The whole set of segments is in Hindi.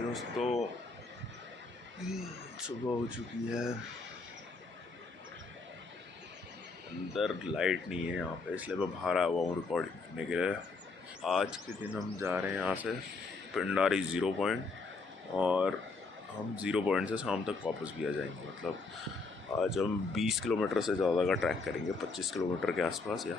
हाय दोस्तों, सुबह हो चुकी है। अंदर लाइट नहीं है यहाँ पे, इसलिए मैं बाहर आया हुआ हूँ रिकॉर्डिंग करने के लिए। आज के दिन हम जा रहे हैं यहाँ से पिंडारी 0 पॉइंट, और हम 0 पॉइंट से शाम तक वापस भी आ जाएंगे। मतलब आज हम 20 किलोमीटर से ज़्यादा का ट्रैक करेंगे, 25 किलोमीटर के आसपास। या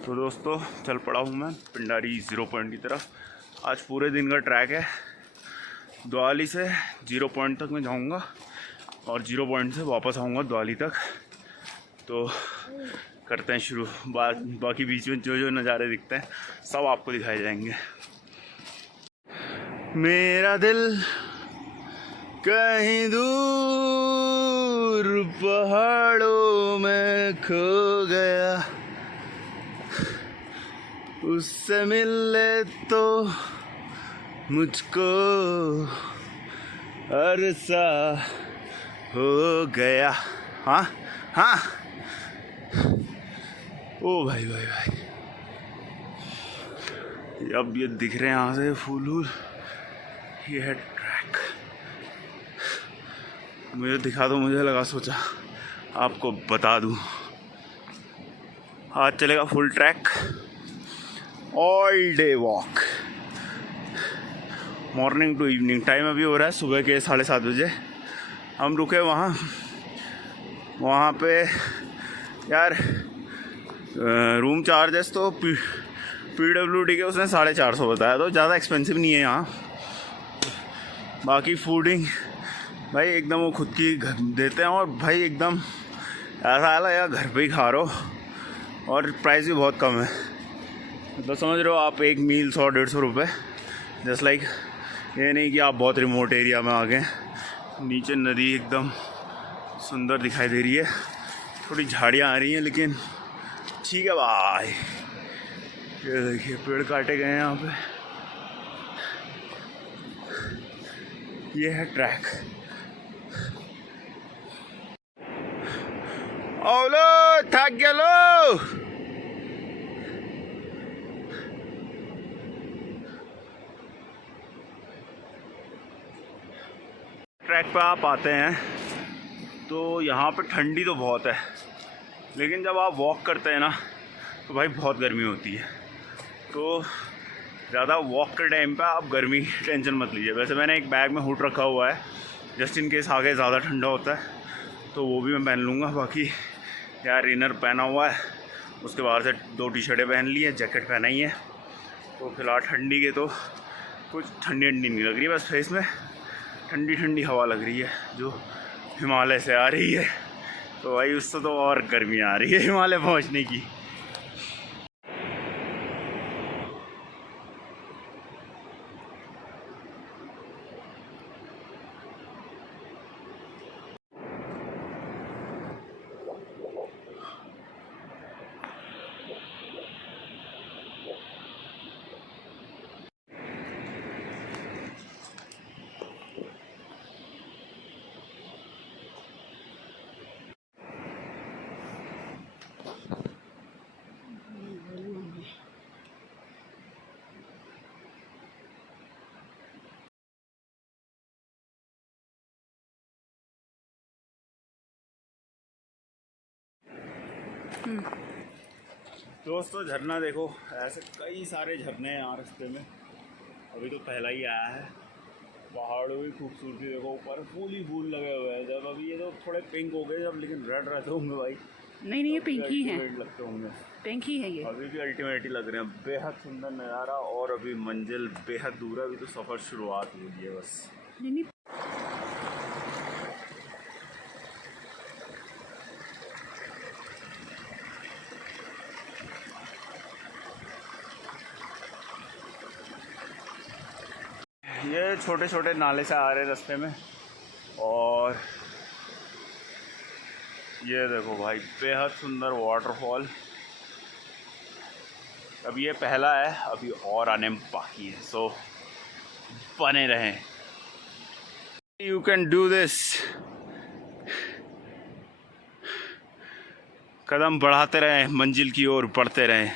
तो दोस्तों, चल पड़ा हूँ मैं पिंडारी 0 पॉइंट की तरफ। आज पूरे दिन का ट्रैक है। द्वाली से 0 पॉइंट तक मैं जाऊँगा और 0 पॉइंट से वापस आऊँगा द्वाली तक। तो करते हैं शुरू। बाकी बीच में जो जो नज़ारे दिखते हैं सब आपको दिखाए जाएंगे। मेरा दिल कहीं दूर पहाड़ों में खो गया, उससे मिले तो मुझको अरसा हो गया। हाँ हाँ, ओ भाई भाई भाई, अब ये दिख रहे हैं यहाँ से फूल वूल। ये है ट्रैक। मुझे दिखा दो, मुझे लगा सोचा आपको बता दूँ। आज चलेगा full track, all day walk, morning to evening. Time अभी हो रहा है सुबह के 7:30 बजे। हम रुके वहाँ पे यार। रूम चार्जेस तो PWD के उसने 450 बताया, तो ज़्यादा एक्सपेंसिव नहीं है यहाँ। बाकी फूडिंग भाई एकदम वो खुद की देते हैं, और भाई एकदम ऐसा आला यार घर पे ही खा रहे हो, और प्राइस भी बहुत कम है। मतलब समझ रहे हो आप, एक मील 100-150 रुपये। जस्ट लाइक ये नहीं कि आप बहुत रिमोट एरिया में आ गए। नीचे नदी एकदम सुंदर दिखाई दे रही है, थोड़ी झाड़ियाँ आ रही हैं लेकिन ठीक है भाई। ये देखिए पेड़ काटे गए हैं यहाँ पे। ये है ट्रैक। ओलो थक गया लो। ट्रैक पे आप आते हैं तो यहाँ पे ठंडी तो बहुत है, लेकिन जब आप वॉक करते हैं ना तो भाई बहुत गर्मी होती है। तो ज़्यादा वॉक के टाइम पे आप गर्मी टेंशन मत लीजिए। वैसे मैंने एक बैग में हुड रखा हुआ है, जस्ट इन केस आगे ज़्यादा ठंडा होता है तो वो भी मैं पहन लूँगा। बाकी यार इनर पहना हुआ है, उसके बाद से 2 टी-शर्टें पहन ली है, जैकेट पहना ही है। तो फिलहाल ठंडी के तो कुछ ठंडी नहीं लग रही है, बस फेस में ठंडी ठंडी हवा लग रही है जो हिमालय से आ रही है। तो भाई उससे तो और गर्मी आ रही है हिमालय पहुंचने की। दोस्तों झरना देखो, ऐसे कई सारे झरने हैं यहाँ रास्ते में। अभी तो पहला ही आया है। पहाड़ों की खूबसूरती देखो, ऊपर फूल ही फूल लगे हुए हैं। जब अभी ये तो थोड़े पिंक हो गए जब, लेकिन रेड रहते होंगे भाई। नहीं ये पिंक ही है, लगते होंगे, पिंक ही है ये। अभी भी अल्टीमेट ही लग रहे हैं। बेहद सुंदर नज़ारा, और अभी मंजिल बेहद दूर है। अभी तो सफ़र शुरुआत हुई है बस। नहीं ये छोटे छोटे नाले से आ रहे हैं रास्ते में। और ये देखो भाई, बेहद सुंदर वाटरफॉल। अभी ये पहला है, अभी और आने बाकी है, सो बने रहें। You can do this. कदम बढ़ाते रहें, मंजिल की ओर बढ़ते रहें।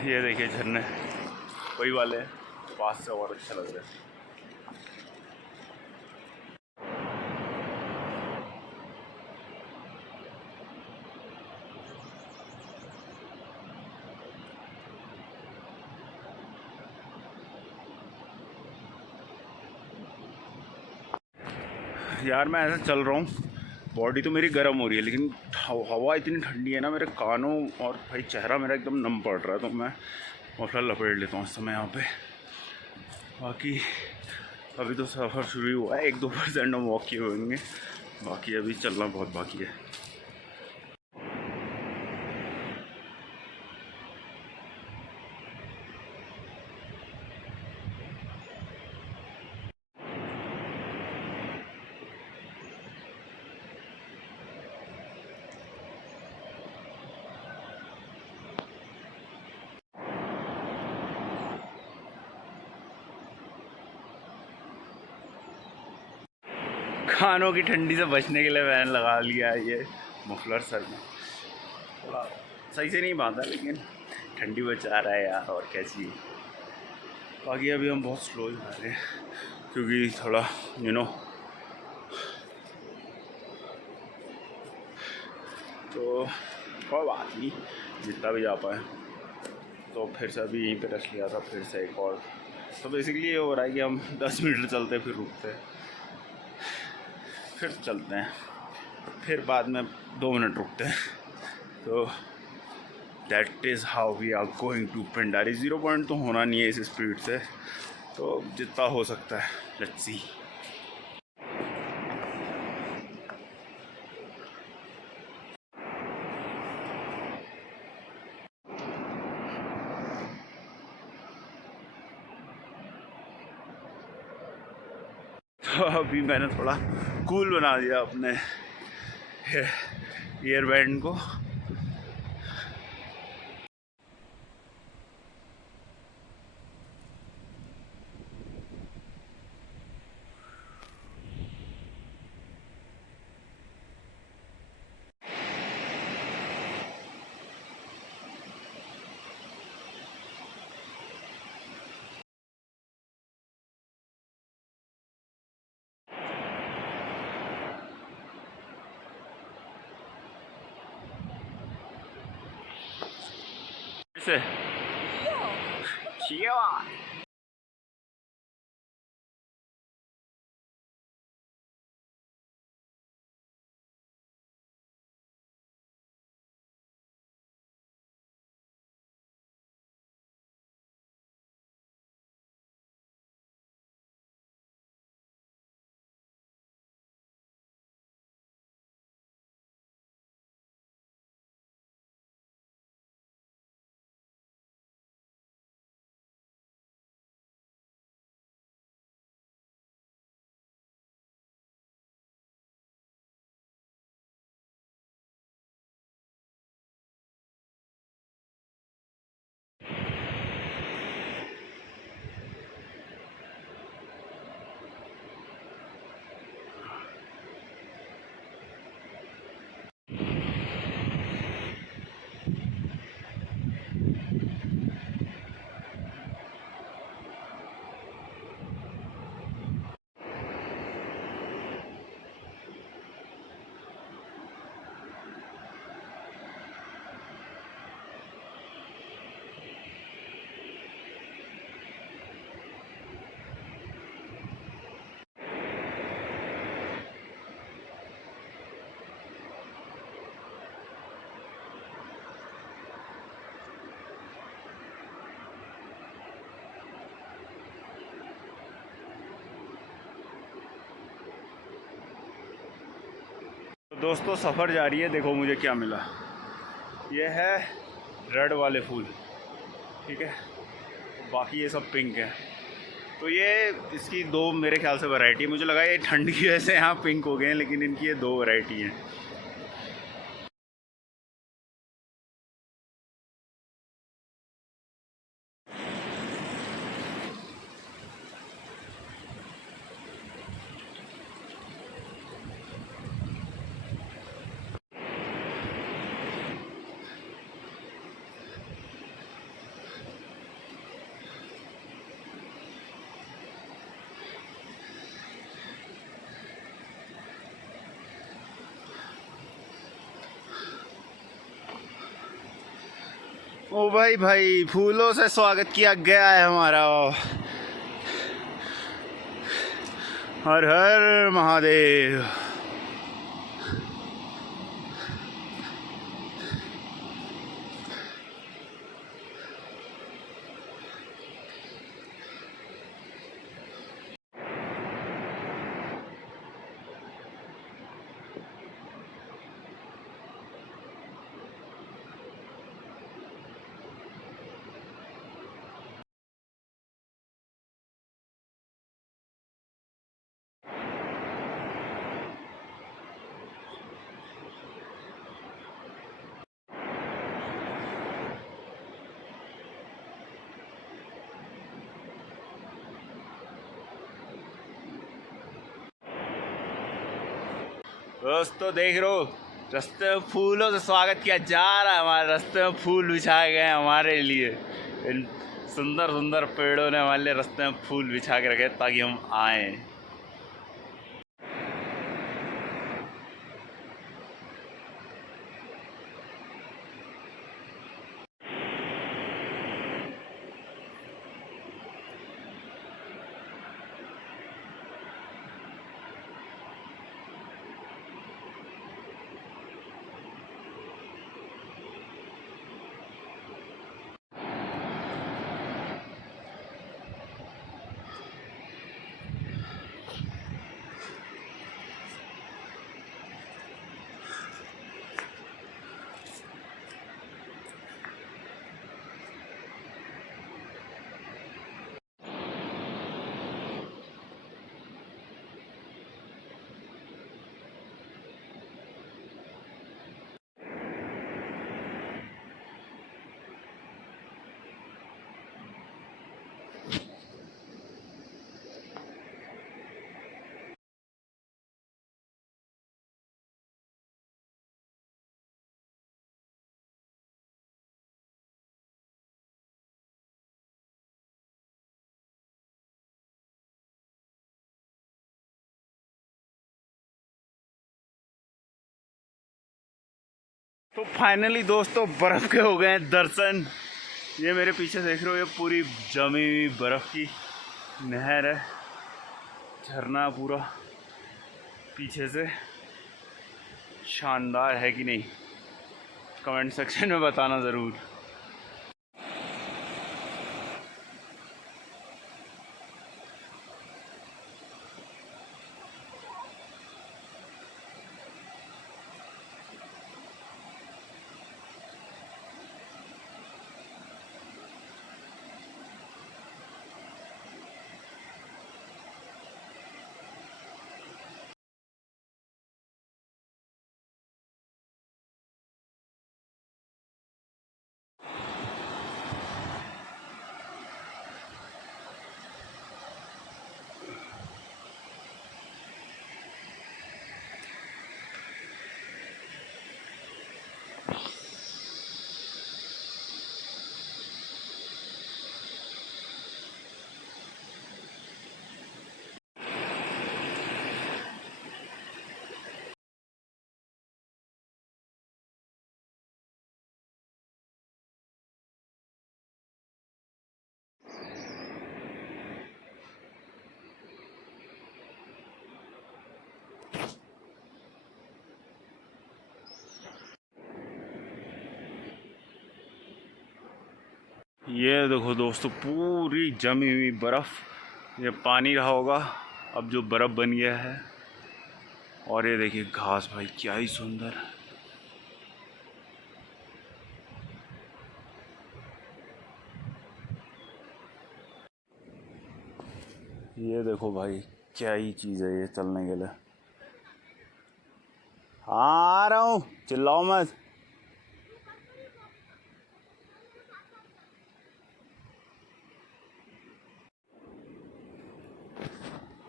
ये देखिए झरने वही वाले हैं, पास से और अच्छा लग रहा है। यार मैं ऐसा चल रहा हूँ, बॉडी तो मेरी गर्म हो रही है, लेकिन हवा इतनी ठंडी है ना मेरे कानों, और भाई चेहरा मेरा एकदम नम पड़ रहा है। तो मैं मफलर लपेट लेता हूँ इस समय यहाँ पे। बाकी अभी तो सफ़र शुरू ही हुआ है, 1-2% हम वॉक किए होंगे, बाकी अभी चलना बहुत बाकी है। कानों की ठंडी से बचने के लिए मैंने लगा लिया है ये मफलर सर में। थोड़ा सही से नहीं बांधा, लेकिन ठंडी बचा रहा है यार, और क्या चाहिए। बाकी अभी हम बहुत स्लो ही जा रहे हैं, क्योंकि थोड़ा तो कोई बात नहीं, जितना भी जा पाए। तो फिर से अभी यहीं पे रेस्ट लिया था, फिर से एक और। तो बेसिकली ये हो रहा है कि हम 10 मीटर चलते फिर रुकते, फिर चलते हैं, फिर बाद में 2 मिनट रुकते हैं। तो that is how we are going to Pindari. 0 point तो होना नहीं है इस स्पीड से, तो जितना हो सकता है लेट्स सी। तो अभी मैंने थोड़ा कूल बना दिया अपने ईयरबैंड को। से दोस्तों सफ़र जारी है। देखो मुझे क्या मिला। ये है रेड वाले फूल, ठीक है, बाकी ये सब पिंक है। तो ये इसकी दो मेरे ख्याल से वैरायटी है। मुझे लगा ये ठंड की वजह से यहाँ पिंक हो गए हैं, लेकिन इनकी ये दो वैरायटी हैं। ओ भाई फूलों से स्वागत किया गया है हमारा। हर हर महादेव। दोस्तों देख रहे हो, रास्ते में फूलों से स्वागत किया जा रहा है। हमारे रास्ते में फूल बिछाए गए हैं हमारे लिए। इन सुंदर सुंदर पेड़ों ने हमारे लिए रास्ते में फूल बिछा के रखे ताकि हम आएँ। तो फाइनली दोस्तों बर्फ़ के हो गए हैं दर्शन। ये मेरे पीछे देख रहे हो, ये पूरी जमी हुई बर्फ़ की नहर है, झरना पूरा पीछे से। शानदार है कि नहीं, कमेंट सेक्शन में बताना ज़रूर। ये देखो दोस्तों, पूरी जमी हुई बर्फ़, ये पानी रहा होगा, अब जो बर्फ़ बन गया है। और ये देखिए घास, भाई क्या ही सुंदर। ये देखो भाई, क्या ही चीज़ है ये चलने के लिए। हाँ आ रहा हूँ, चिल्लाओ मत।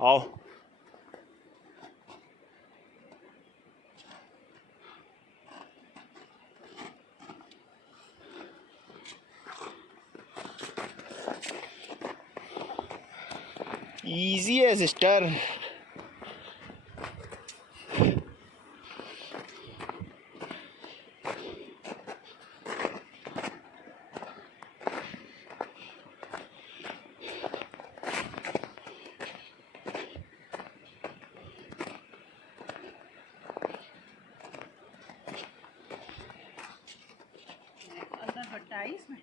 आओ। इजी है सिस्टर। अंदर भट्टा है इसमें।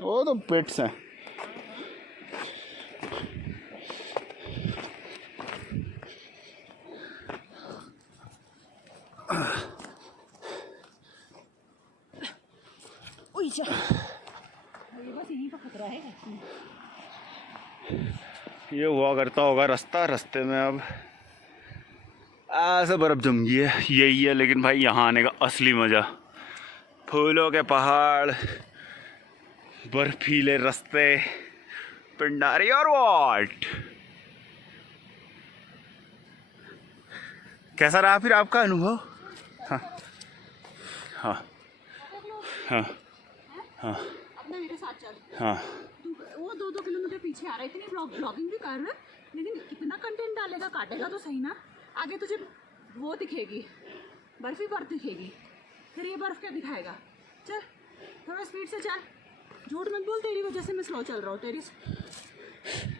वो तो पिट्स हैं। ये बस यहीं का खतरा है। ये हुआ करता होगा रास्ता, रास्ते में अब ऐसे बर्फ जम गई है, यही है। लेकिन भाई यहाँ आने का असली मज़ा, फूलों के पहाड़, बर्फीले रास्ते, पिंडारी और वॉट। कैसा रहा फिर आपका अनुभव? हाँ हाँ हाँ हाँ अपना मेरे साथ चल। हाँ। वो 2-2 किलोमीटर पीछे आ रहा है, इतनी ब्लॉगिंग भी कर रहा है, लेकिन कितना कंटेंट डालेगा, काटेगा तो सही ना। आगे तुझे वो दिखेगी, बर्फ ही बर्फ दिखेगी, फिर ये बर्फ क्या दिखाएगा। चल थोड़ा स्पीड से चल, झूठ मत बोल, तेरी वजह से मैं स्लो चल रहा हूँ, तेरी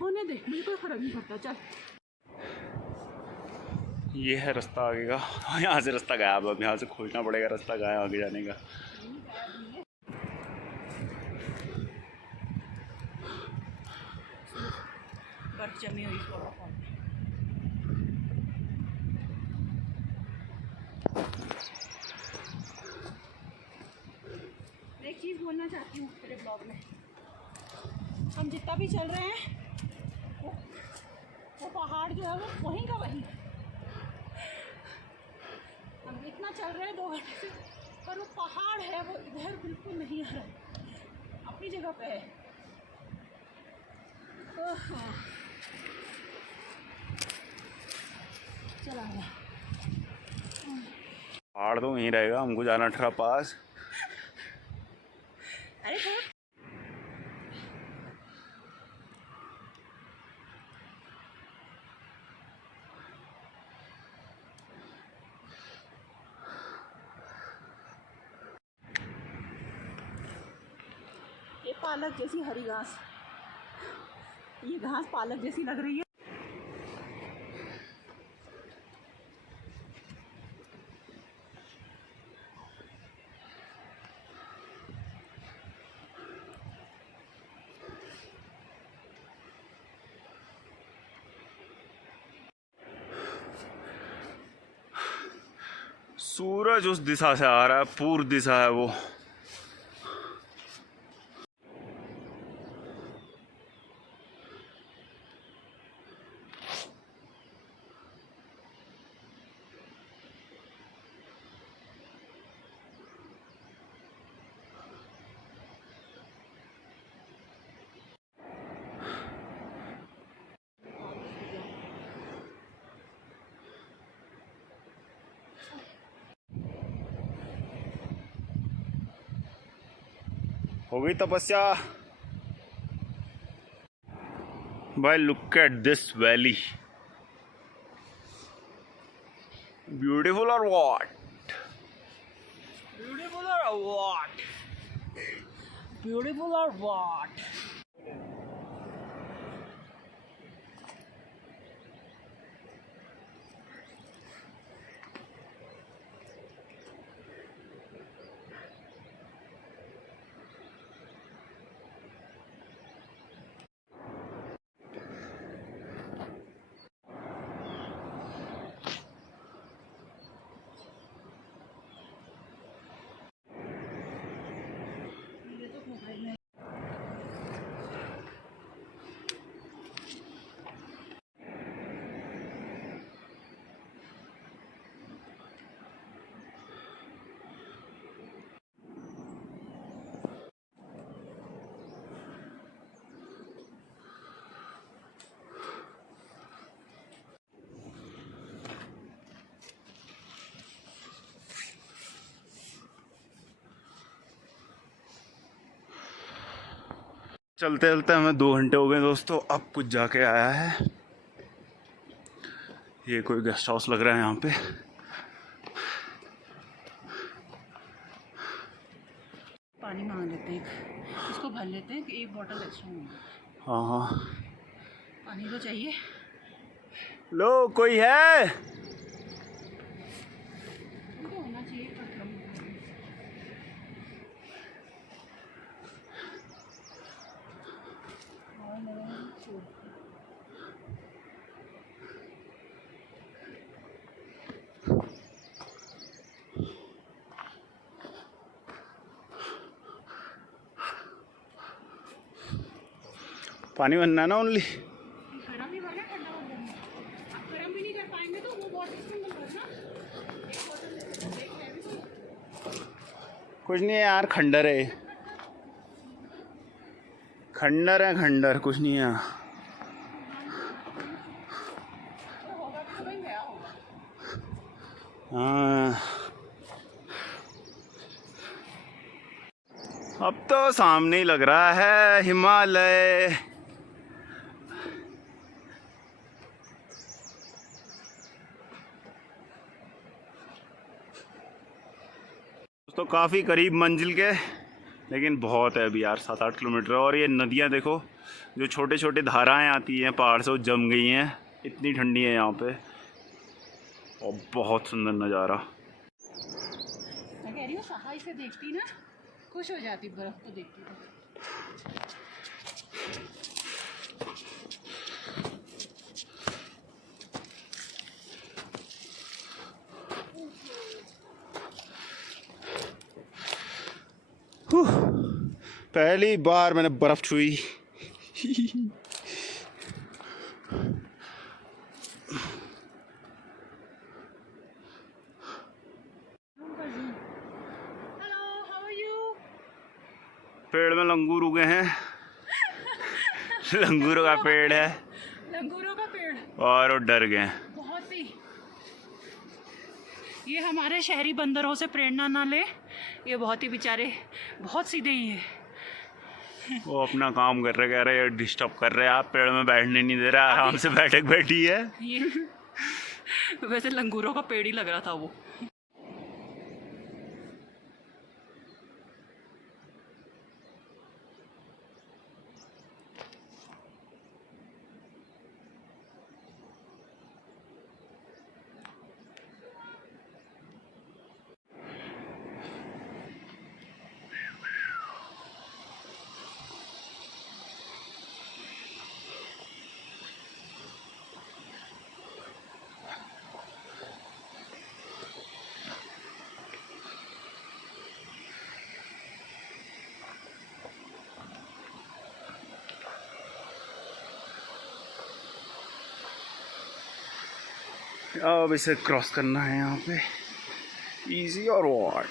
होने दे, मुझे कोई फर्क नहीं पड़ता। चल ये है रास्ता आगे का। यहाँ से रास्ता गायब, अब यहाँ से खोजना पड़ेगा रास्ता गायब आगे जाने का। बर्फ जमी हुई मैं एक चीज़ बोलना चाहती हूँ तेरे ब्लॉग में। हम जितना भी चल रहे हैं, वो पहाड़ जो है वो वहीं का वहीं। हम इतना चल रहे हैं 2 घंटे से, पर वो पहाड़ है वो इधर बिल्कुल नहीं आ रहा है, अपनी जगह पे है। चला गया। पहाड़ तो वहीं रहेगा, हमको जाना ठहरा पास। अरे पालक जैसी हरी घास, ये घास पालक जैसी लग रही है। सूरज उस दिशा से आ रहा है, पूर्व दिशा है वो। हो गई तपस्या भाई। Look at this valley, beautiful और व्हाट, ब्यूटीफुल और व्हाट, ब्यूटीफुल और व्हाट। चलते चलते हमें 2 घंटे हो गए दोस्तों। अब कुछ जाके आया है, ये कोई गेस्ट हाउस लग रहा है यहाँ पे। पानी मांग लेते हैं, इसको भर लेते हैं कि 1 बॉटल एक्स्ट्रा हो। हाँ हाँ, पानी तो चाहिए। लो कोई है? तो होना चाहिए पर कम। पानी बनना है ना ओनली। गरम ही भरना, ठंडा मत भरना। आप गरम भी नहीं कर पाएंगे तो वो बॉटल में मत भरना। 1 बॉटल एक है भी तो। कुछ नहीं है यार, खंडर है, खंडर है, खंडर, कुछ नहीं है। होगा तो भाई गया होगा। हाँ, अब तो सामने ही लग रहा है हिमालय। तो काफ़ी करीब मंजिल के, लेकिन बहुत है अभी यार, 7-8 किलोमीटर। और ये नदियाँ देखो, जो छोटे छोटे धाराएं आती हैं पहाड़ से, वो जम गई हैं। इतनी ठंडी है यहाँ पे और बहुत सुंदर नज़ारा। मैं कह रही हूँ सहाय से देखती ना, खुश हो जाती बर्फ को देखती तो। पहली बार मैंने बर्फ छुई। पेड़ में लंगूर उगे हैं। लंगूरों का पेड़ है, लंगूरों का पेड़, और वो डर गए। बहुत ही। ये हमारे शहरी बंदरों से प्रेरणा ना ले, ये बहुत ही बेचारे बहुत सीधे ही है। वो अपना काम कर रहे, कह रहे डिस्टर्ब कर रहे, आप पेड़ में बैठने नहीं दे रहा, आराम से बैठी है। ये वैसे लंगूरों का पेड़ ही लग रहा था वो। अब इसे क्रॉस करना है यहाँ पे, इजी और व्हाट।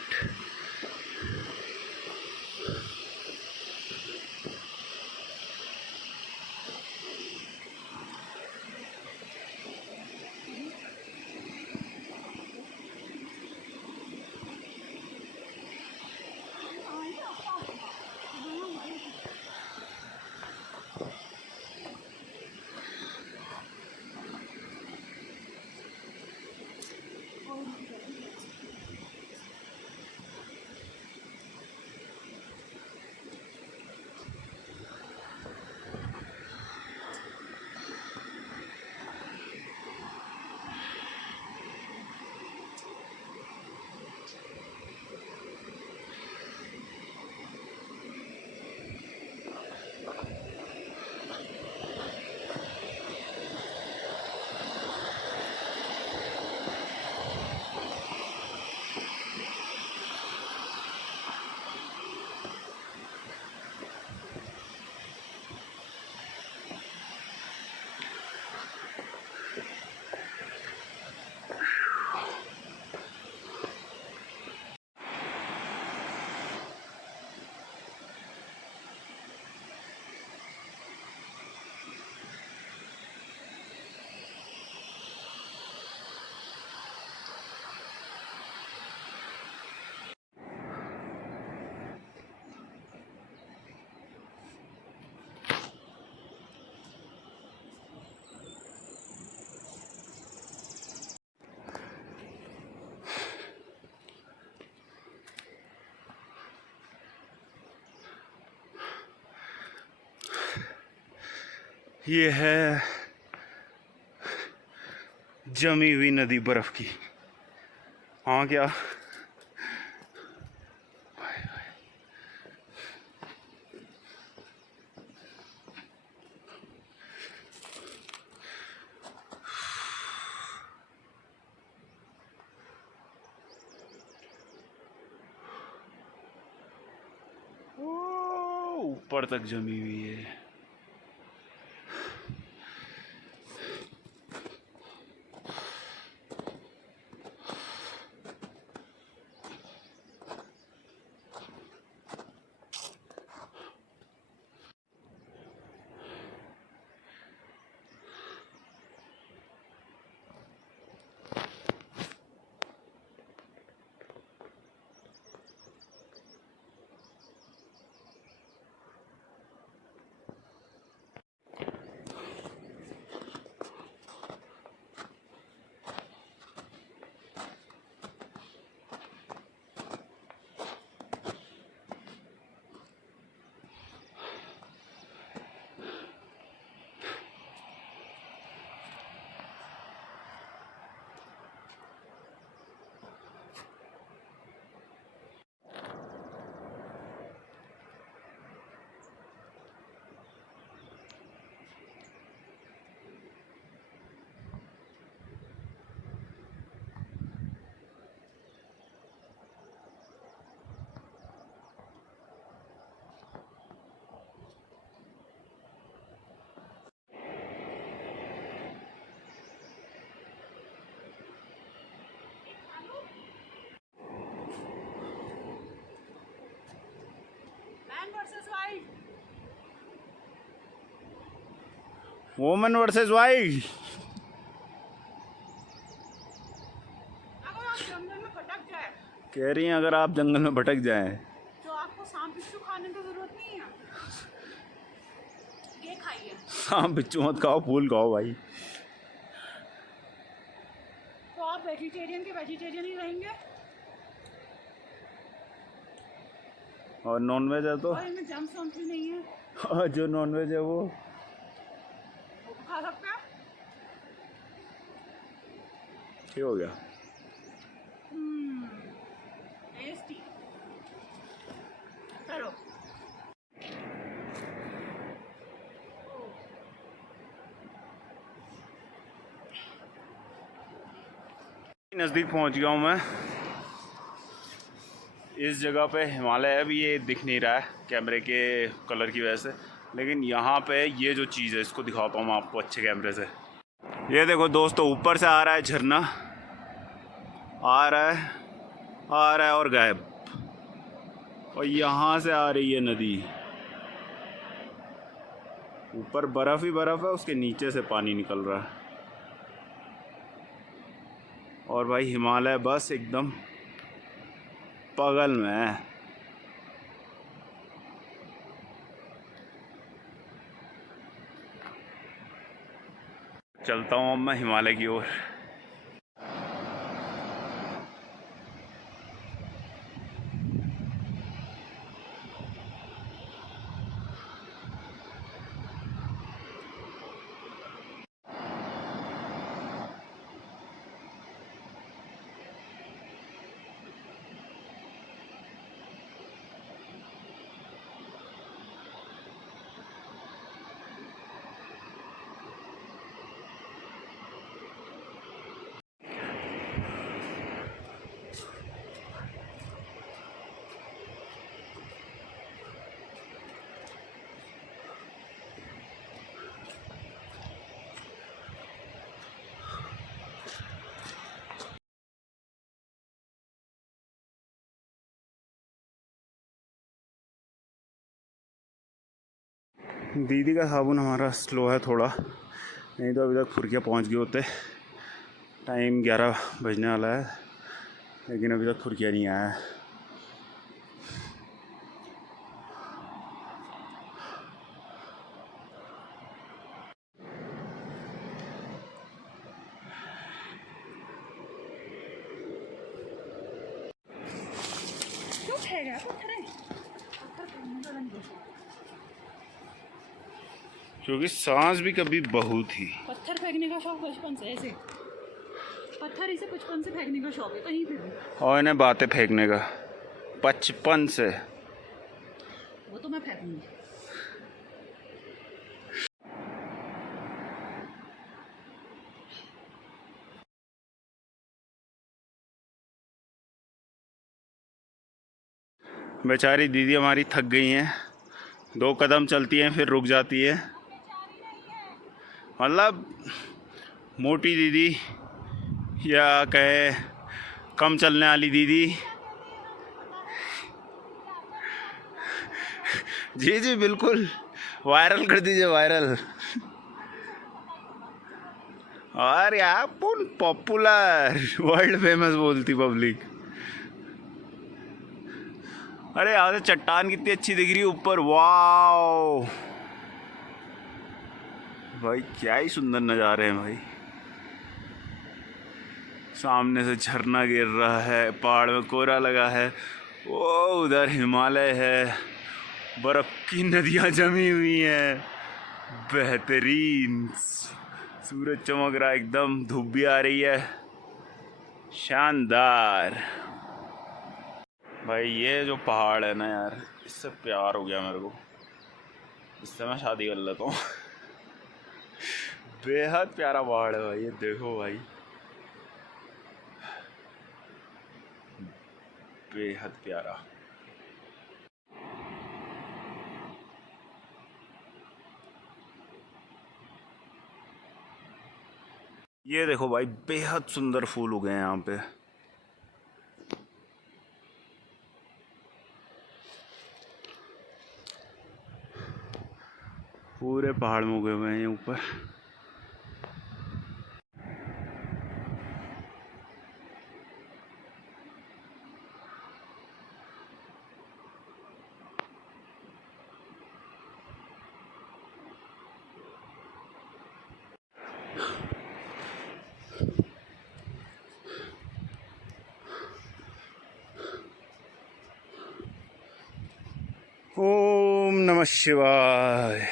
ये है जमी हुई नदी बर्फ की। हाँ क्या, ऊपर तक जमी हुई है। Woman versus wild. अगर आप जंगल में भटक जाए कह रही हैं अगर आप जंगल में भटक जाएं तो आपको सांप बिच्छू खाने की जरूरत नहीं है, ये खाइए। सांप बिच्छू मत खाओ, फूल खाओ भाई। तो आप वेजिटेरियन के वेजिटेरियन ही रहेंगे, और नॉनवेज है तो और इनमें जम्स वम्स भी नहीं है, और जो नॉनवेज है वो खा सकते हैं। ठीक हो गया। टेस्टी। चलो नज़दीक पहुंच गया हूं मैं। इस जगह पे हिमालय है, अभी ये दिख नहीं रहा है कैमरे के कलर की वजह से, लेकिन यहाँ पे ये जो चीज़ है इसको दिखाता हूँ मैं आपको अच्छे कैमरे से। ये देखो दोस्तों, ऊपर से आ रहा है झरना, आ रहा है, आ रहा है और गायब। और यहाँ से आ रही है नदी। ऊपर बर्फ़ ही बर्फ़ है, उसके नीचे से पानी निकल रहा है। और भाई हिमालय बस एकदम बगल में है। चलता हूँ अब मैं हिमालय की ओर। दीदी का साबुन हमारा स्लो है थोड़ा, नहीं तो अभी तक फुर्किया पहुंच गए होते। टाइम 11 बजने वाला है, लेकिन अभी तक फुर्किया नहीं आया है। क्यों फेंका पत्थर है? पत्थर फेंकने का रंग देखो। क्योंकि सांस भी कभी बहू थी। पत्थर फेंकने का शौक बचपन से, ऐसे पत्थर इसे बचपन से फेंकने का शौक है कहीं पे भी। और इन्हें बातें फेंकने का बचपन से। वो तो मैं फेंकूंगी। बेचारी दीदी हमारी थक गई हैं, 2 कदम चलती हैं फिर रुक जाती है। मतलब मोटी दीदी या कहे कम चलने वाली दीदी। जी जी बिल्कुल, वायरल कर दीजिए, वायरल। और यार पॉपुलर, वर्ल्ड फेमस बोलती पब्लिक। अरे यहाँ से चट्टान कितनी अच्छी दिख रही है ऊपर, वाओ भाई क्या ही सुंदर नज़ारे हैं भाई। सामने से झरना गिर रहा है, पहाड़ में कोहरा लगा है, वो उधर हिमालय है, बर्फ की नदियाँ जमी हुई हैं, बेहतरीन सूरज चमक रहा है एकदम, धूप भी आ रही है, शानदार। भाई ये जो पहाड़ है ना यार, इससे प्यार हो गया मेरे को, इससे मैं शादी कर लेता हूँ। बेहद प्यारा पहाड़ है भाई, ये देखो भाई, बेहद प्यारा। ये देखो भाई, बेहद सुंदर फूल उगे हैं यहाँ पे। पूरे पहाड़ में उगे हुए हैं ऊपर। ओम नमः शिवाय।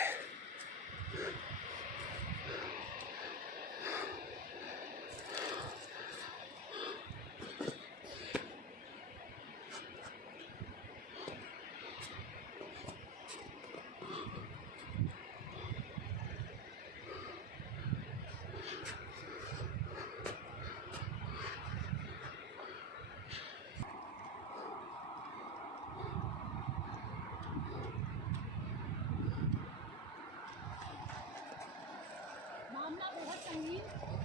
मामला बहुत संगीन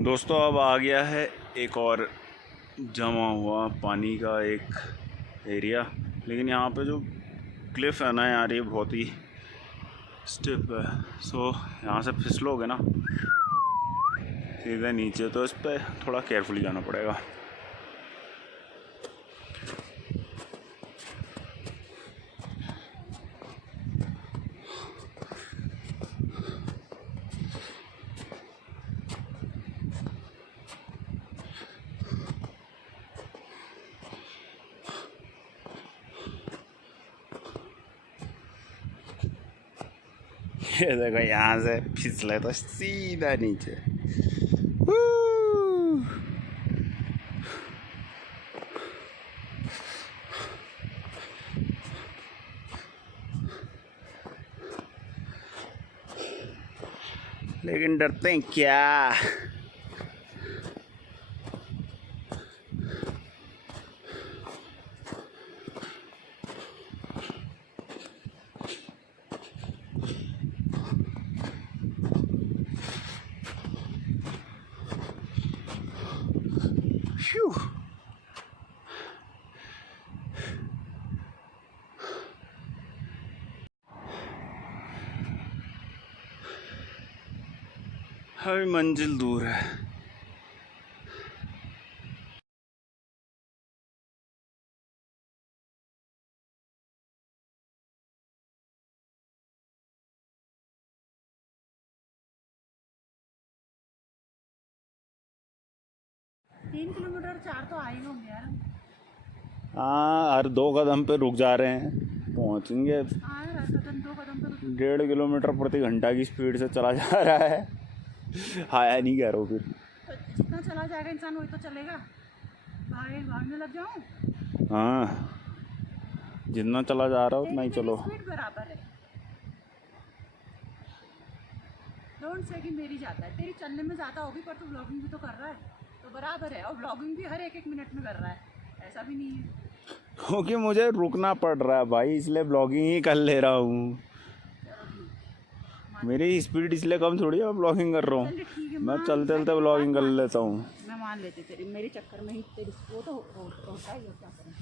दोस्तों अब आ गया है एक और जमा हुआ पानी का एक एरिया, लेकिन यहाँ पे जो क्लिफ है ना यार, ये बहुत ही स्टिफ है। सो यहाँ से फिसलोगे ना सीधे नीचे, तो इस पर थोड़ा केयरफुली जाना पड़ेगा। ये देखो यहाँ से फिसले तो सीधा नीचे। लेकिन डरते हैं क्या? हर मंजिल दूर है। तीन किलोमीटर 4 तो आए होंगे यार। हाँ, हर 2 कदम पे रुक जा रहे हैं, पहुँचेंगे। हाँ यार, कदम 2 कदम पे 1.5 किलोमीटर प्रति घंटा की स्पीड से चला जा रहा है। आया नहीं कह रहा हूँ फिर। तो जितना चला जाएगा इंसान वही तो चलेगा। भागने लग जाऊँ? हाँ, जितना चला जा रहा हो उतना ही चलो। स्पीड बराबर है। डोंट से कि मेरी जाता है, तेरी चलने में ज़्यादा होगी, पर तू ब्लॉगिंग भी तो कर रहा है, तो बराबर है। और ब्लॉगिंग भी हर 1-1 मिनट में कर रहा है, ऐसा भी नहीं है। क्योंकि मुझे रुकना पड़ रहा है भाई, इसलिए ब्लॉगिंग ही कर ले रहा हूँ। मेरी स्पीड इसलिए कम थोड़ी है, मैं ब्लॉगिंग कर रहा हूँ। मैं चलते चलते ब्लॉगिंग कर लेता हूँ। मैं मान लेती तेरी, मेरे चक्कर में ही तेरी वो तो होता ही है, क्या करें।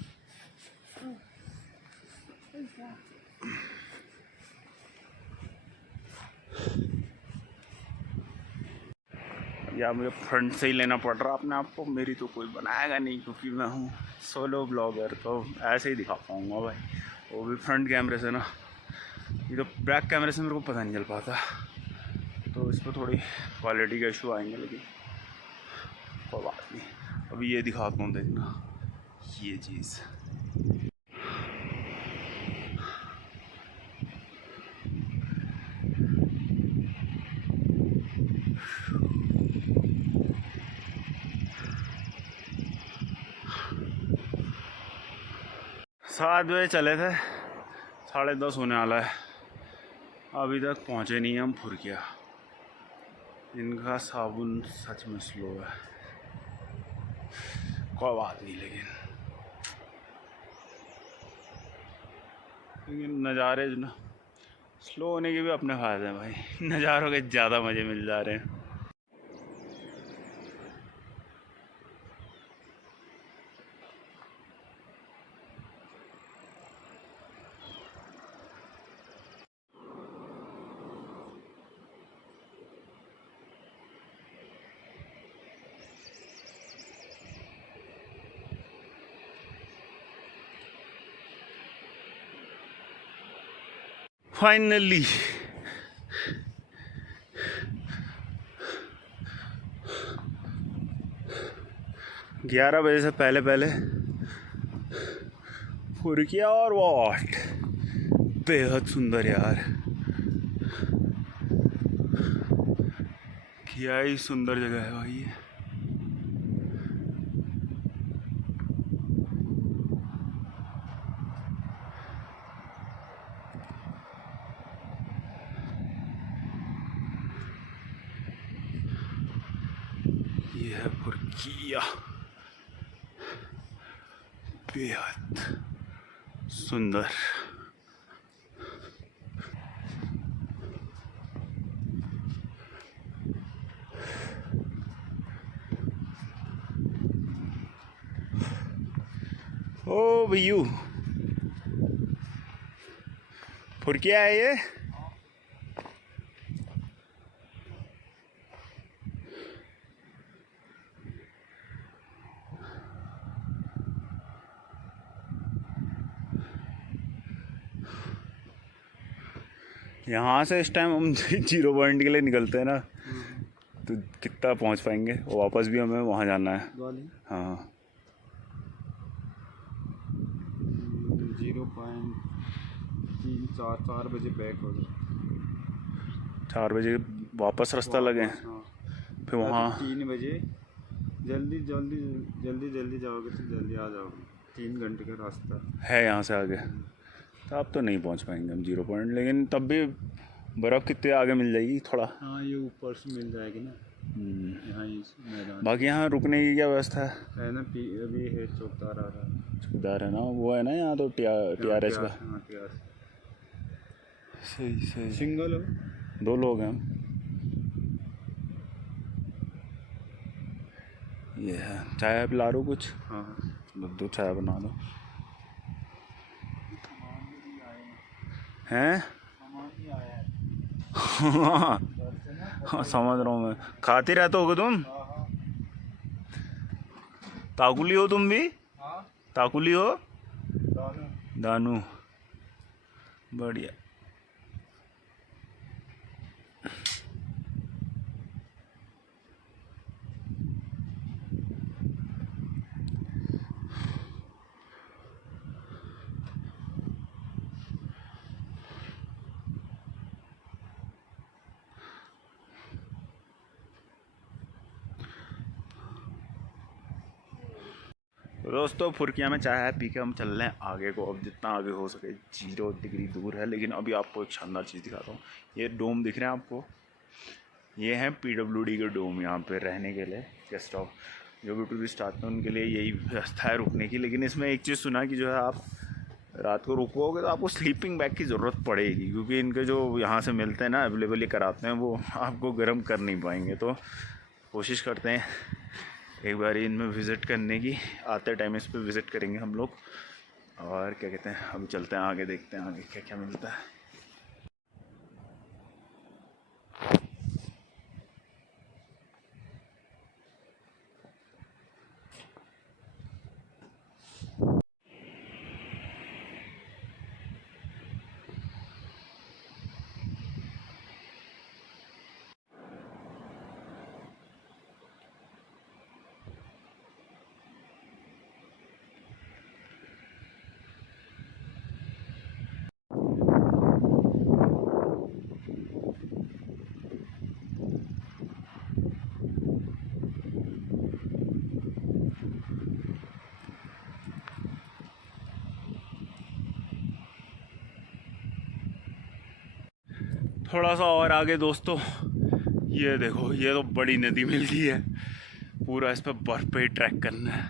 या मुझे फ्रंट से ही लेना पड़ रहा अपने आप को, मेरी तो कोई बनाएगा नहीं क्योंकि मैं हूँ सोलो ब्लॉगर, तो ऐसे ही दिखा पाऊँगा भाई, वो भी फ्रंट कैमरे से ना। ये तो बैक कैमरे से मेरे को पता नहीं चल पाता, तो इस पर थोड़ी क्वालिटी का इशू आएंगे, लेकिन कोई बात नहीं। अभी ये दिखाता हूँ, देखना ये चीज़। सात बजे चले थे, 10:30 होने वाला है, अभी तक पहुँचे नहीं हम फुरकिया। इनका साबुन सच में स्लो है, कोई बात नहीं। लेकिन नज़ारे जो ना स्लो होने के भी अपने फ़ायदे हैं भाई, नज़ारों के ज़्यादा मज़े मिल जा रहे हैं। फाइनली ग्यारह बजे से पहले पहले फुरकिया और वॉट बेहद सुंदर यार, क्या ही सुंदर जगह है भाई ये। ये है फुरकिया, बेहद सुंदर। ओ भैयू फुरकिया है ये। यहाँ से इस टाइम हम 0 पॉइंट के लिए निकलते हैं ना, तो कितना पहुँच पाएंगे, वापस भी हमें वहाँ जाना है। हाँ 4 बजे बैक हो गए, 4 बजे वापस रास्ता लगे। हाँ। फिर वहाँ 3 बजे जल्दी जाओगे तो जल्दी आ जाओगे। 3 घंटे का रास्ता है यहाँ से आगे, तो अब तो नहीं पहुँच पाएंगे हम 0 पॉइंट, लेकिन तब भी बर्फ़ कितने आगे मिल जाएगी थोड़ा। हाँ ये ऊपर से मिल जाएगी ना यहाँ इस मैदान। बाकी यहाँ रुकने की क्या व्यवस्था है ना, अभी है चौकीदार आ रहा है। चौकीदार है ना, वो है ना यहाँ तो TRS का। हाँ TRS सही सही। सिंगल हो, 2 लोग हैं हम। ये है, चाय पिला रहा हूँ कुछ। हाँ दो चाय बना दो। हैं हाँ समझ रहा हूँ मैं, खाते रहते होगे तुम। ताकुली हो तुम भी, ताकुली हो दानू, बढ़िया। दोस्तों फुरकिया में चाय पी के हम चल रहे हैं आगे को, अब जितना आगे हो सके। 0 डिग्री दूर है, लेकिन अभी आपको एक शानदार चीज़ दिखाता हूँ। ये डोम दिख रहे हैं आपको, ये है PWD के डोम, यहाँ पे रहने के लिए गेस्ट हाउस। जो भी टूरिस्ट आते हैं उनके लिए यही व्यवस्था है रुकने की। लेकिन इसमें एक चीज़ सुना कि जो है आप रात को रुकोगे तो आपको स्लीपिंग बैग की ज़रूरत पड़ेगी, क्योंकि इनके जो यहाँ से मिलते हैं ना, अवेलेबल ये कराते हैं, वो आपको गर्म कर नहीं पाएंगे। तो कोशिश करते हैं एक बार इनमें विज़िट करने की, आते टाइम इस पे विज़िट करेंगे हम लोग। और क्या कहते हैं, अभी चलते हैं आगे, देखते हैं आगे क्या क्या मिलता है। थोड़ा सा और आगे दोस्तों, ये देखो, ये तो बड़ी नदी मिल गई है। पूरा इस पर बर्फ़ पे ही ट्रैक करना है,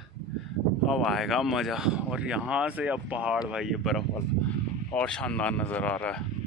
अब आएगा मज़ा। और यहाँ से अब पहाड़ भाई, ये बर्फ़ वाला और शानदार नज़र आ रहा है।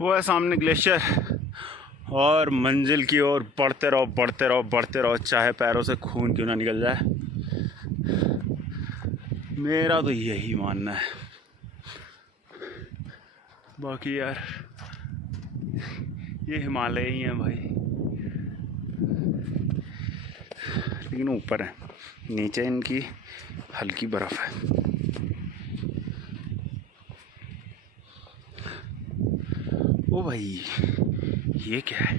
वो है सामने ग्लेशियर, और मंजिल की ओर बढ़ते रहो बढ़ते रहो बढ़ते रहो, चाहे पैरों से खून क्यों ना निकल जाए। मेरा तो यही मानना है। बाकी यार ये हिमालय ही है भाई, लेकिन ऊपर है, नीचे इनकी हल्की बर्फ़ है। ओ भाई ये क्या है?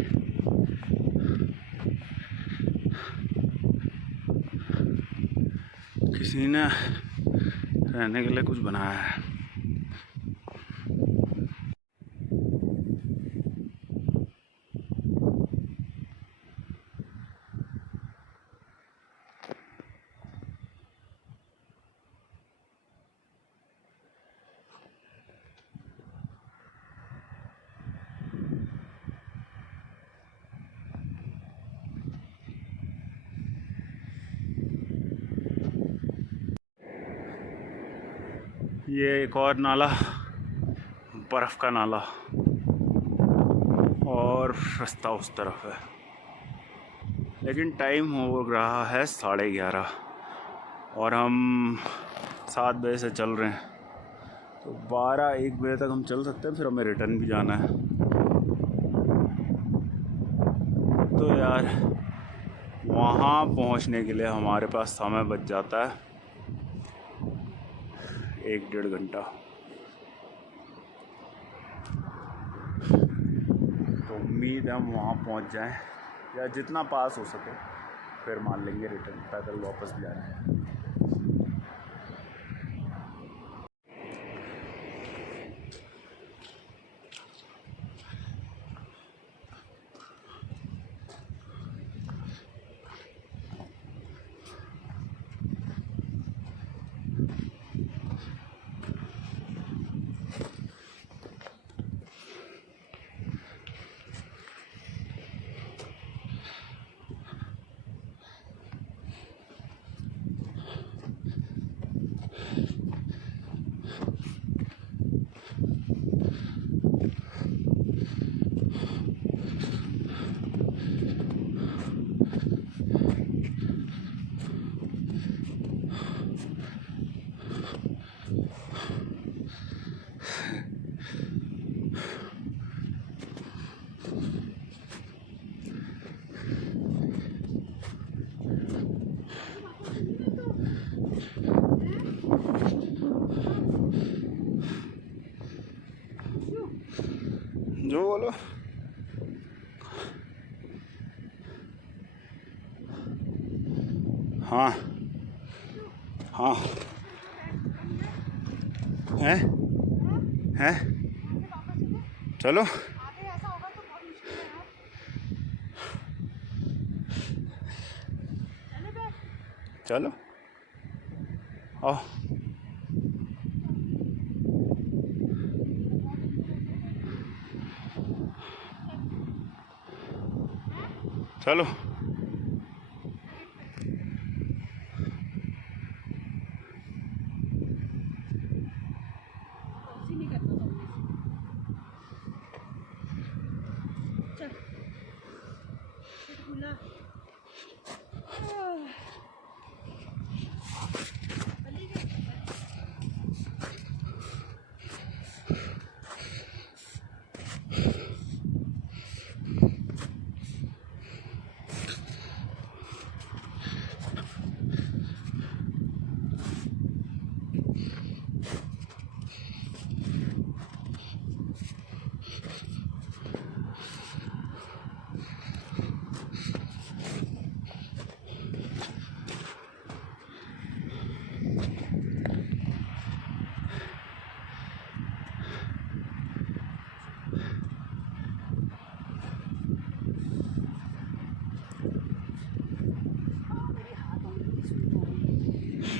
किसी ने रहने के लिए कुछ बनाया है। ये एक और नाला, बर्फ़ का नाला, और रास्ता उस तरफ है। लेकिन टाइम हो रहा है 11:30 और हम 7 बजे से चल रहे हैं, तो 12-1 बजे तक हम चल सकते हैं, फिर हमें रिटर्न भी जाना है। तो यार वहाँ पहुँचने के लिए हमारे पास समय बच जाता है 1-1.5 घंटा। तो उम्मीद है हम वहाँ पहुँच जाएं, या जितना पास हो सके, फिर मान लेंगे रिटर्न, पैदल वापस भी आना है। जो बोलो। हाँ हाँ है है, चलो चलो आओ। चलो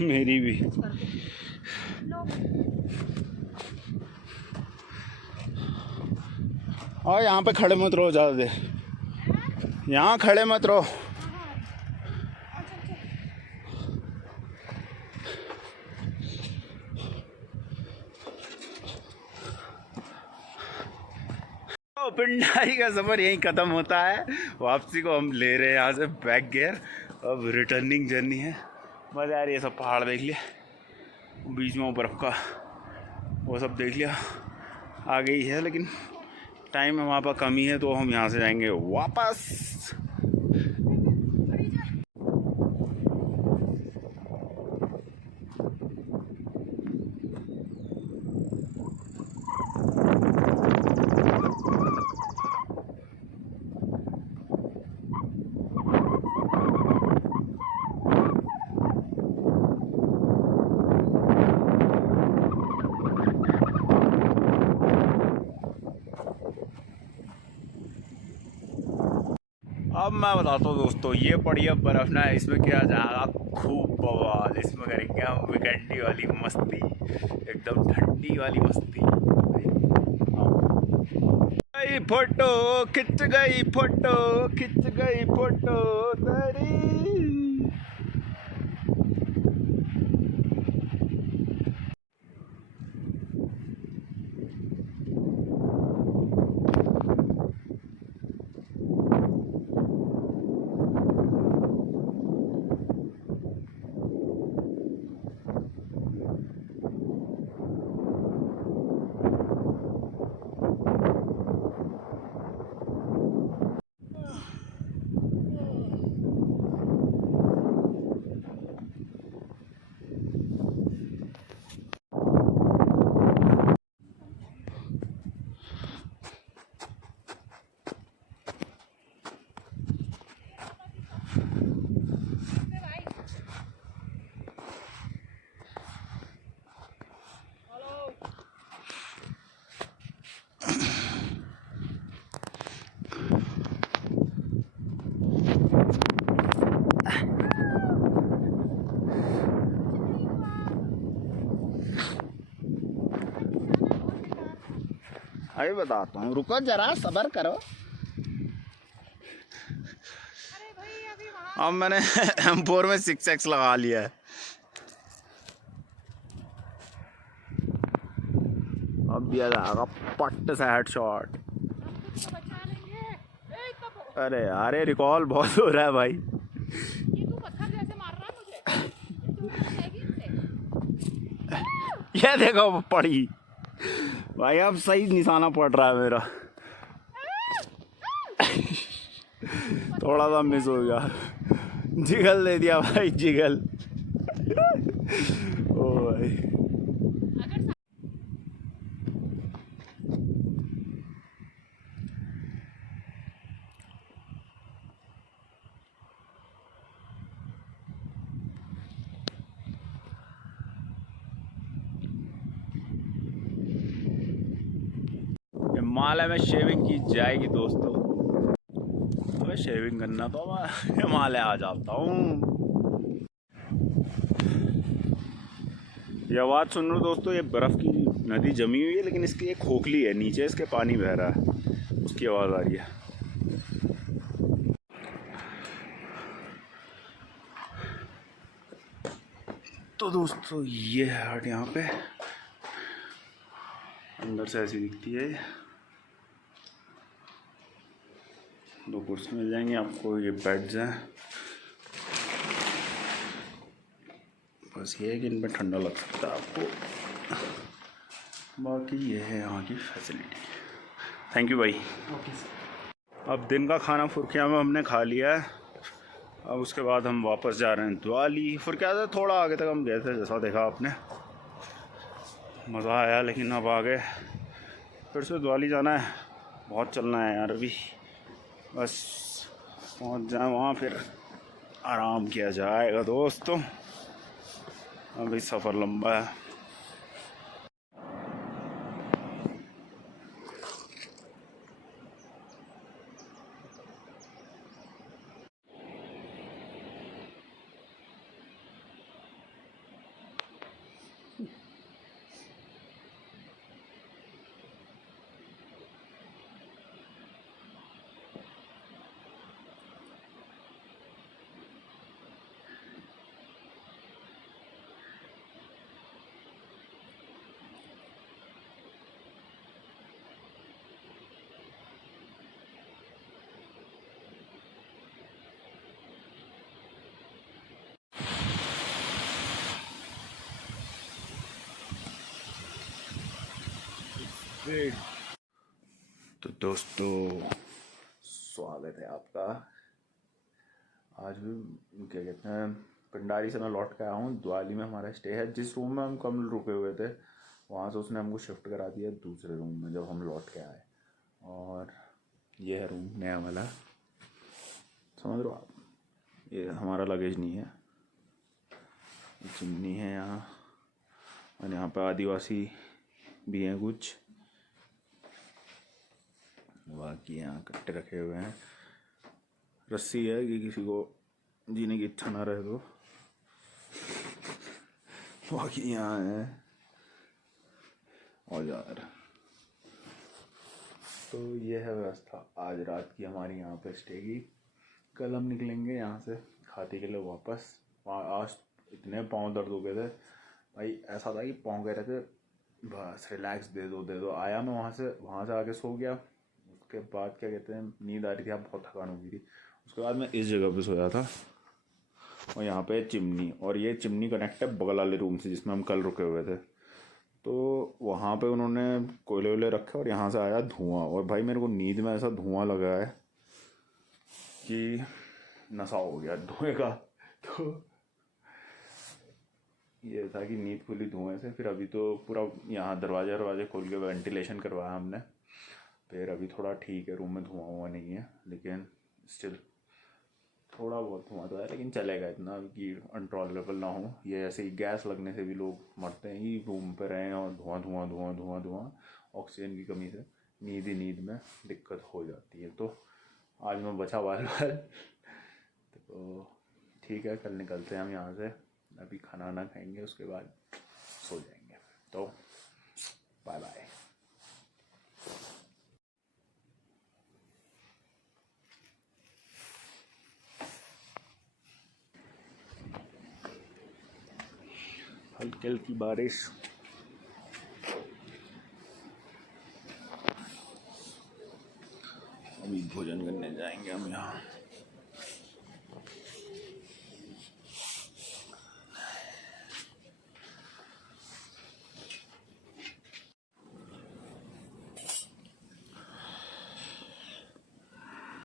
मेरी भी। लो और यहाँ पे खड़े मत रहो ज़्यादा देर, यहाँ खड़े मत रहो। तो पिंडारी का सफ़र यहीं ख़त्म होता है। वापसी को हम ले रहे हैं यहाँ से बैक गियर। अब रिटर्निंग जर्नी है। मज़ा आ रही है। सब पहाड़ देख लिया, बीच में वो बर्फ़ का वो सब देख लिया, आगे ही है, लेकिन टाइम है वहाँ पर कमी है, तो हम यहाँ से जाएंगे वापस। अब मैं बताता हूँ दोस्तों, ये पड़ी अब बर्फ़ ना, इसमें क्या जाएगा खूब बवाल। इसमें करेंगे हम वीकेंडी वाली मस्ती, एकदम ठंडी वाली मस्ती। गई फोटो खिंच गई, फोटो खिंच गई, फोटो तेरी। अभी बताता हूँ, रुको जरा सब्र करो। अब मैंने M4 में 6x लगा लिया है। अब दिया जाएगा पट्ट से हेडशॉट। अरे यार, रिकॉल बहुत हो रहा है भाई। ये तू पत्थर जैसे मार रहा है मुझे। ये देखो पड़ी भाई, अब सही निशाना पड़ रहा है मेरा। थोड़ा सा मिस हो गया, जिगल दे दिया भाई, जिगल। ओ भाई, हिमालय में शेविंग की जाएगी दोस्तों। अबे शेविंग करना तो मैं हिमालय आ जाता हूँ। ये आवाज़ सुन रहे हो दोस्तों, ये बर्फ़ की नदी जमी हुई है, लेकिन इसकी एक खोखली है नीचे, इसके पानी बह रहा है, उसकी आवाज़ आ रही है। तो दोस्तों ये है हट, यहाँ पे अंदर से ऐसी दिखती है। 2 कुर्सी मिल जाएंगी आपको, ये बेड्स हैं। बस ये है कि इनमें ठंडा लग सकता है आपको, बाकी ये है यहाँ की फैसिलिटी। थैंक यू भाई। अब दिन का खाना फुरकिया में हमने खा लिया है। अब उसके बाद हम वापस जा रहे हैं द्वाली। फुरकिया से थोड़ा आगे तक हम गए थे, जैसा देखा आपने, मज़ा आया। लेकिन अब आगे फिर से द्वाली जाना है, बहुत चलना है यार अभी। बस पहुंच जाए वहाँ, फिर आराम किया जाएगा दोस्तों। अभी सफ़र लंबा है। तो दोस्तों स्वागत है आपका। आज भी क्या कहते हैं, पंडारी से मैं लौट के आया हूँ। दिवाली में हमारा स्टे है। जिस रूम में हम कम रुके हुए थे वहाँ से उसने हमको शिफ्ट करा दिया दूसरे रूम में जब हम लौट के आए। और ये है रूम नया वाला, समझ लो आप। ये हमारा लगेज नहीं है, चिमनी है यहाँ, और यहाँ पे आदिवासी भी हैं कुछ, बाकी यहाँ कट्टे रखे हुए हैं। रस्सी है कि किसी को जीने की इच्छा ना रहे तो। बाकी यहाँ है औजार। तो ये है व्यवस्था आज रात की हमारी यहाँ पे स्टे की। कल हम निकलेंगे यहाँ से खाती के लिए वापस। आज इतने पाँव दर्द हो गए थे भाई, ऐसा था कि पाँव कह रहे थे बस रिलैक्स दे दो। आया मैं वहाँ से आके सो गया। उसके बाद क्या कहते हैं, नींद आ रही थी, अब बहुत थकान हो गई थी। उसके बाद मैं इस जगह पे सोया था और यहाँ पे चिमनी, और ये चिमनी कनेक्ट है बगल वाले रूम से जिसमें हम कल रुके हुए थे। तो वहाँ पे उन्होंने कोयले वोले रखे और यहाँ से आया धुआं, और भाई मेरे को नींद में ऐसा धुआं लगा है कि नशा हो गया धुएं का। तो ये था कि नींद खुली धुएं से। फिर अभी तो पूरा यहाँ दरवाजे खोल के वेंटिलेशन करवाया हमने। फिर अभी थोड़ा ठीक है, रूम में धुआं नहीं है, लेकिन स्टिल थोड़ा बहुत धुआं तो है, लेकिन चलेगा इतना कि अनटॉलरेबल ना हो। ये ऐसे ही गैस लगने से भी लोग मरते हैं ही रूम पे रहें और धुआं ऑक्सीजन की कमी से नींद में दिक्कत हो जाती है। तो आज मैं बचा बाल तो ठीक है, कल निकलते हैं हम यहाँ से। अभी खाना ना खाएंगे, उसके बाद सो जाएंगे। तो बाय बाय। हल्की हल्की बारिश। अभी भोजन करने जाएंगे हम यहाँ।